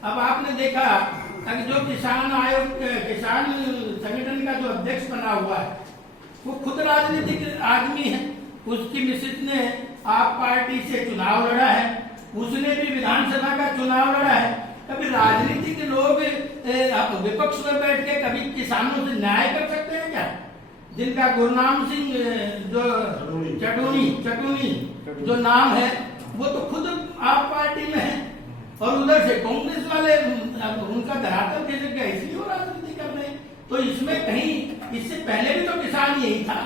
अब आपने देखा कि जो किसान आयोग किसान संगठन का जो अध्यक्ष बना हुआ है वो खुद राजनीतिक आदमी है। उसकी मिसेज ने आप पार्टी से चुनाव लड़ा है, उसने भी विधानसभा का चुनाव लड़ा है। कभी राजनीतिक लोग विपक्ष में बैठ के कभी किसानों से न्याय कर सकते हैं क्या? जिनका गुरनाम सिंह जो चटूनी जो नाम है वो तो खुद आप पार्टी में है और उधर से कांग्रेस वाले उनका धरातल कैसे गया, इसलिए वो राजनीति कर रहे हैं। तो इसमें कहीं इससे पहले भी तो किसान यही था,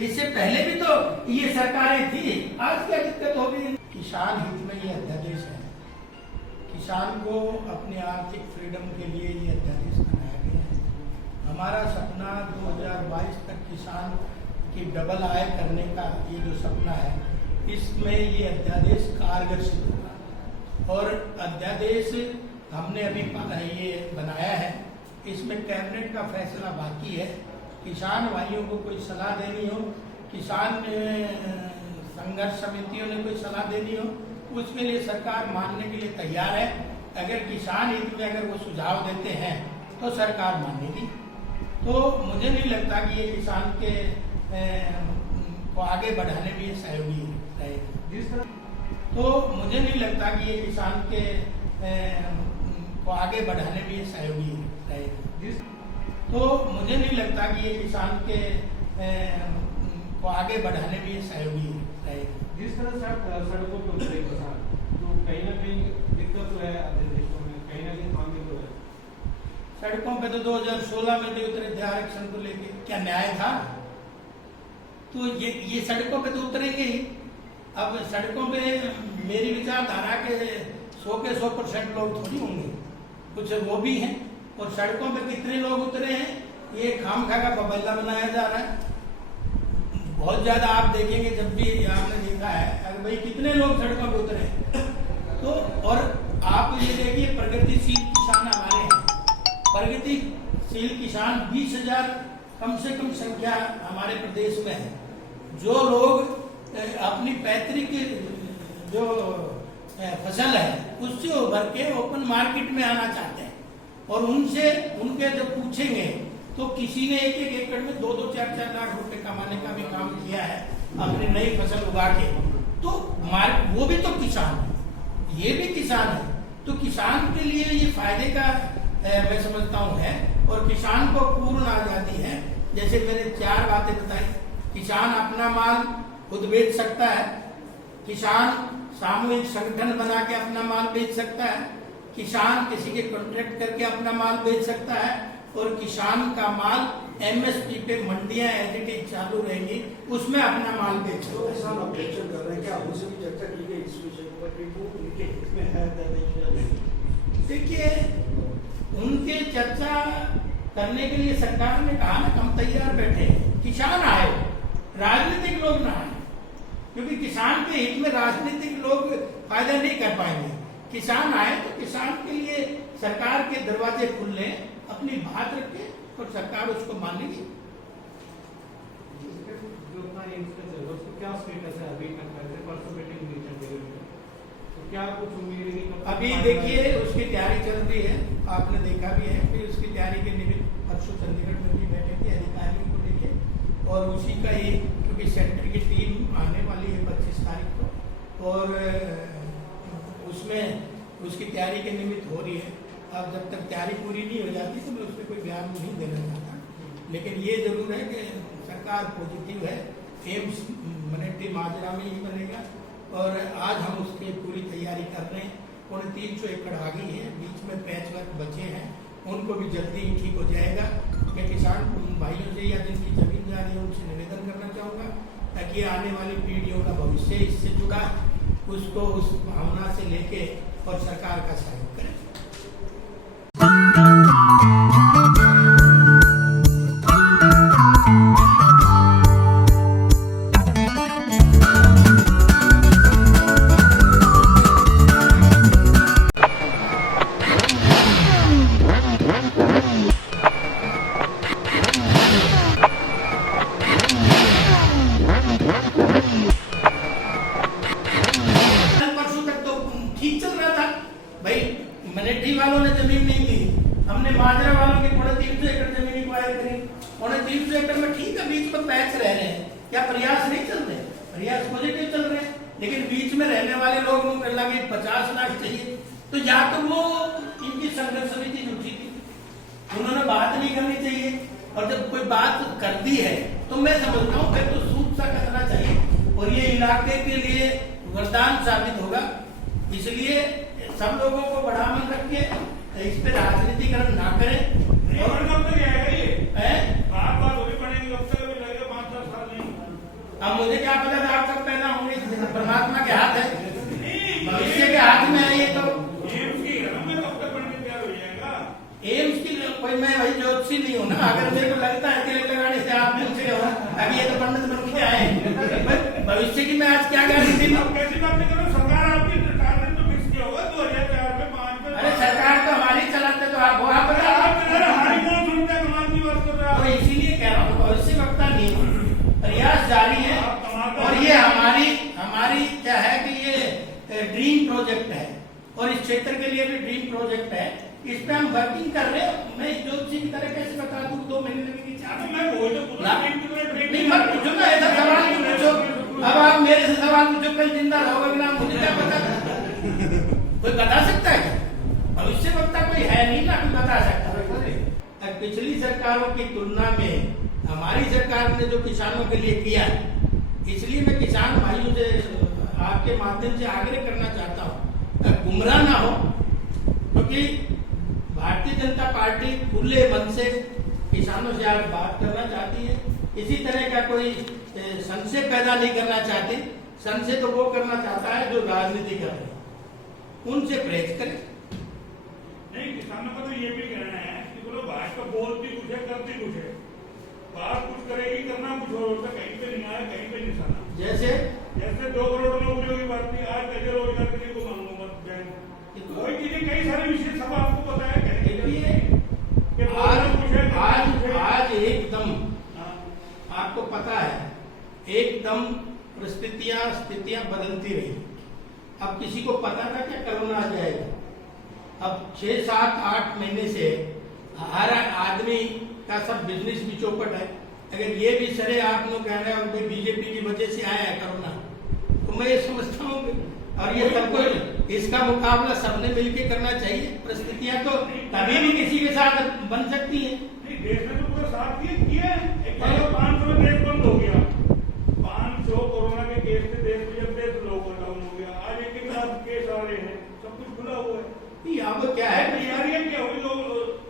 इससे पहले भी तो ये सरकारें थी। आज क्या दिक्कत हो गई? किसान हित में ये अध्यादेश है। किसान को अपने आर्थिक फ्रीडम के लिए ये अध्यादेश बनाया गया है। हमारा सपना 2022 तक किसान की डबल आय करने का ये जो सपना है, इसमें ये अध्यादेश कारगर सिद्ध होगा। और अध्यादेश हमने अभी ये बनाया है, इसमें कैबिनेट का फैसला बाकी है। किसान भाइयों को कोई सलाह देनी हो, किसान संघर्ष समितियों ने कोई सलाह देनी हो, उसके लिए सरकार मानने के लिए तैयार है। अगर किसान हित में अगर वो सुझाव देते हैं तो सरकार मानेगी। तो मुझे नहीं लगता कि ये किसान के को आगे बढ़ाने में ये सहयोगी रहेगा। तो मुझे नहीं लगता कि ये किसान के को आगे बढ़ाने में ये सहयोगी रहेगा। तो मुझे नहीं लगता कि ये किसान के को आगे बढ़ाने में ये सहयोगी रहेगा। जिस तरह सड़कों पे उतरे किसान, तो कहीं ना कहीं दिक्कत तो है, कहीं ना कहीं मांगे तो है। सड़कों पे तो 2016 में भी उतरे थे आरक्षण को लेके, क्या न्याय था? तो ये सड़कों पे तो उतरेंगे ही। अब सड़कों पे मेरी विचारधारा के 100 के 100% लोग थोड़ी होंगे, कुछ वो भी हैं। और सड़कों पे कितने लोग उतरे हैं ये खामखा का बबैला बनाया जा रहा है। बहुत ज्यादा आप देखेंगे, जब भी आपने देखा है अगर भाई कितने लोग सड़कों पे उतरे तो। और आप ये देखिए प्रगतिशील किसान हमारे हैं, प्रगतिशील किसान 20,000 कम से कम संख्या हमारे प्रदेश में है। जो लोग अपनी पैतृक जो फसल है उससे उभर के ओपन मार्केट में आना चाहते हैं और उनसे उनके जब पूछेंगे तो किसी ने 1-1 एकड़ में 2-2, 4-4 लाख रुपए कमाने का भी काम किया है अपनी नई फसल उगा के। तो वो भी तो किसान है, ये भी किसान है। तो किसान के लिए ये फायदे का मैं समझता हूँ है। और किसान को पूर्ण आजादी है। जैसे मैंने 4 बातें बताई। किसान अपना माल खुद बेच सकता है, किसान सामूहिक संगठन बना के अपना माल बेच सकता है, किसान किसी के कॉन्ट्रैक्ट करके अपना माल बेच सकता है और किसान का माल एमएसपी पे मंडियां एज इट इज चालू रहेंगी, उसमें अपना माल बेच सकता है। किसान ऑब्जेक्शन कर रहे हैं, क्या उनसे भी चर्चा की गई इस विषय पर कि वो उनके हित में है? देखिए, उनके चर्चा करने के लिए सरकार ने कहा ना हम तैयार बैठे हैं। किसान आए, राजनीतिक लोग ना आए, क्योंकि किसान के हित में राजनीतिक लोग फायदा नहीं कर पाएंगे। किसान आए तो किसान के लिए सरकार के दरवाजे खुले, अपनी बात रखे और सरकार उसको मानेगी। क्या स्टेटस है अभी तक? परसों मीटिंग हुई थी, तो क्या कुछ उम्मीद है? अभी देखिए उसकी तैयारी चल रही है, आपने देखा भी है कि उसकी तैयारी के निमित्त परसों चंडीगढ़ में भी बैठे थे अधिकारियों को लेके। और उसी का ही, क्योंकि सेंटर की टीम आने वाली है 25 तारीख को और उसमें उसकी तैयारी के निमित्त हो रही है। अब जब तक तैयारी पूरी नहीं हो जाती तो मैं उस पर कोई बयान नहीं देना चाहता। लेकिन ये जरूर है कि सरकार पॉजिटिव है। एम्स मनेठी माजरा में ही बनेगा और आज हम उसकी पूरी तैयारी कर रहे हैं। 350 एकड़ आ गई है, बीच में पैच वर्क बचे हैं, उनको भी जल्दी ही ठीक हो जाएगा। मैं किसान भाइयों से या जिनकी जमीन जा रही है उनसे निवेदन करना चाहूँगा ताकि आने वाली पीढ़ियों का भविष्य इससे जुड़ा है, उसको उस भावना से लेके और सरकार का सहयोग करें। मिलिट्री वालों ने जमीन नहीं दी, हमने माजरा वालों की 350 एकड़ जमीन एक्वायर करी। 350 एकड़ में ठीक है, बीच में पैच रह रहे हैं, क्या प्रयास नहीं चल रहे? प्रयास पॉजिटिव चल रहे हैं, लेकिन बीच में रहने वाले लोग लगे 50 लाख चाहिए। तो या तो वो इनकी संघर्ष समिति जुटी थी, उन्होंने बात नहीं करनी चाहिए, और जब कोई बात कर दी है तो मैं समझता हूँ फिर तो सूद सा करना चाहिए, और ये इलाके के लिए वरदान साबित होगा। इसलिए सब लोगों को बड़ा मन रख के इस पे राजनीतिकरण ना करें। और कब तक आएगा ये? बात होगी पड़ेगी, कब तक अभी लगेगा 5-10 साल नहीं। अब मुझे क्या पता था आप कब पैदा होंगे, परमात्मा के हाथ है, भविष्य के हाथ में है ये तो। एम्स की कब तक बनने तैयार हो जाएगा? एम्स की कोई मैं वही ज्योतिषी नहीं हूँ ना, अगर मेरे को लगता है तिलक लगाने से आप मुझसे हो अभी ये तो पंडित बन के आए, भविष्य की मैं आज क्या गारंटी दूं? कैसी बातें करो? सरकार आपकी सरकार ने तो फिक्स किया होगा 2004 में 5 में। अरे सरकार तो हमारी चलाते, तो आप बता हमारी कौन सुनता है? कमाल की बात कर रहे हो। तो इसीलिए कह रहा हूँ भविष्य वक्ता नहीं हूँ, प्रयास जारी है, और ये हमारी क्या है कि ये ड्रीम प्रोजेक्ट है, और इस क्षेत्र के लिए भी ड्रीम प्रोजेक्ट है, इस पे हम वर्किंग कर रहे हैं। मैं ज्योतिषी की तरह कैसे बता दूं 2 महीने लगेंगे, 4 महीने? मैं वही तो पूरा नहीं मत पूछो ना, ऐसा सवाल क्यों पूछो? अब आप मेरे से सवाल पूछो, कल जिंदा रहोगे ना, मुझे क्या पता? कोई बता सकता है क्या? भविष्य वक्ता कोई है नहीं ना, कोई बता सकता है। पिछली सरकारों की तुलना में हमारी सरकार ने जो किसानों के लिए किया, इसलिए मैं किसान भाइयों से आपके माध्यम से आग्रह करना चाहता हूँ, गुमराह ना हो, क्योंकि भारतीय जनता पार्टी खुले मन से किसानों से आज बात करना चाहती है। इसी तरह का कोई संशय पैदा नहीं करना चाहती। संशय तो वो करना चाहता है जो राजनीति कर रहे हैं, उनसे परहेज करें। नहीं, किसानों का तो ये भी कहना है कि बोलो भाजपा बोलती कुछ है, करती कुछ है, बात कुछ करेगी, करना कुछ और होता है, कहीं पे नहीं आया, कहीं पे निशाना। जैसे 2 करोड़ नौकरियों की बात की, आज कैसे रोजगार के लिए को मांगो मत बैंक, कोई चीजें कई सारे विषय सब आपको पता है। आज एकदम आपको पता है, एकदम स्थितियां बदलती रही। अब किसी को पता था क्या कोरोना आ जाएगा? अब 6, 7, 8 महीने से हर आदमी का सब बिजनेस भी चौपट है। अगर ये भी सरे आप लोग कह रहे हो बीजेपी की वजह से आया है कोरोना, तो मैं ये समझता हूँ, और ये सबको इसका मुकाबला सबने मिलकर करना चाहिए। परिस्थितियां तो कभी भी किसी के साथ बन सकती हैं। देश ने तो पूरा साथ किया है। 500 में देश बंद हो गया, 500 कोरोना के केस से देश में जब देश लॉकडाउन हो गया, आज एक साथ केस आ रहे हैं, सब कुछ खुला हुआ है। अब क्या है, तैयारियां क्या हुई लोग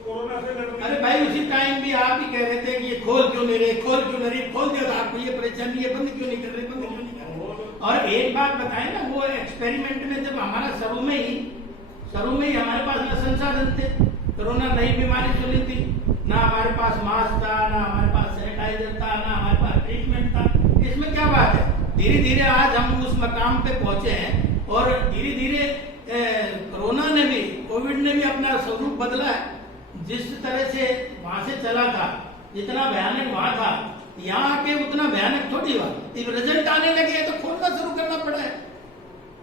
कोरोना से लड़ने? अरे भाई उसी टाइम भी आप ही कह रहे थे कि ये खोल क्यों नहीं रहे, खोल क्यों नहीं रहे, खोल दिया तो आपको ये परेशानी, ये बंद क्यों नहीं कर रहे, बंद क्यों नहीं कर रहे? और एक बात बताएं ना, वो एक्सपेरिमेंट में जब हमारा शुरू में ही हमारे पास न संसाधन थे, कोरोना नई बीमारी चली थी, ना हमारे पास मास्क था, ना हमारे पास सैनिटाइजर था, ना हमारे पास ट्रीटमेंट था। इसमें क्या बात है? धीरे धीरे आज हम उस मकाम पे पहुंचे हैं, और धीरे धीरे कोरोना ने भी, कोविड ने भी अपना स्वरूप बदला है। जिस तरह से वहां से चला था, जितना भयानक वहां था, यहाँ आके उतना भयानक थोड़ी हुआ। रिजल्ट आने लगे तो खोलना शुरू करना पड़ा है,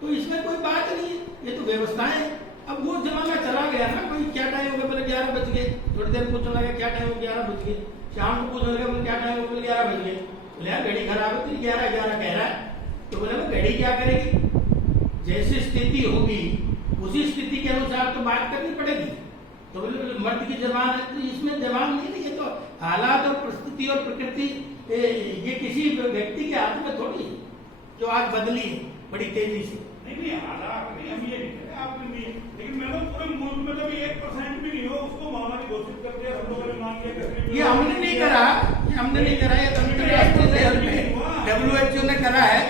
तो इसमें कोई बात नहीं है, ये तो व्यवस्थाएं। अब वो जमाना चला गया ना, कोई क्या टाइम हो गया, बोले 11 बज गए, थोड़ी देर पूछने लगा क्या टाइम हो, 11 बज गए, शाम को पूछने लगा बोले क्या टाइम हो, बोले 11 बज गए। बोले यार घड़ी खराब है, 11 कह रहा है, तो बोले वो घड़ी क्या करेगी, जैसी स्थिति होगी उसी स्थिति के अनुसार तो बात करनी पड़ेगी। तो बोले मर्द की जबान है, तो इसमें जबान नहीं, ये तो हालात और परिस्थिति और प्रकृति, ये किसी व्यक्ति के हाथ में थोड़ी है जो आज बदली है बड़ी तेजी से। नहीं हालात नहीं, हम ये नहीं कह रहे, आपने नहीं, लेकिन मैं तो पूरे मुल्क में कभी 1% भी नहीं हो उसको महामारी घोषित कर दिया, हम लोगों ने मान लिया। ये हमने नहीं करा, ये अंतरराष्ट्रीय लेवल पे WHO ने करा है।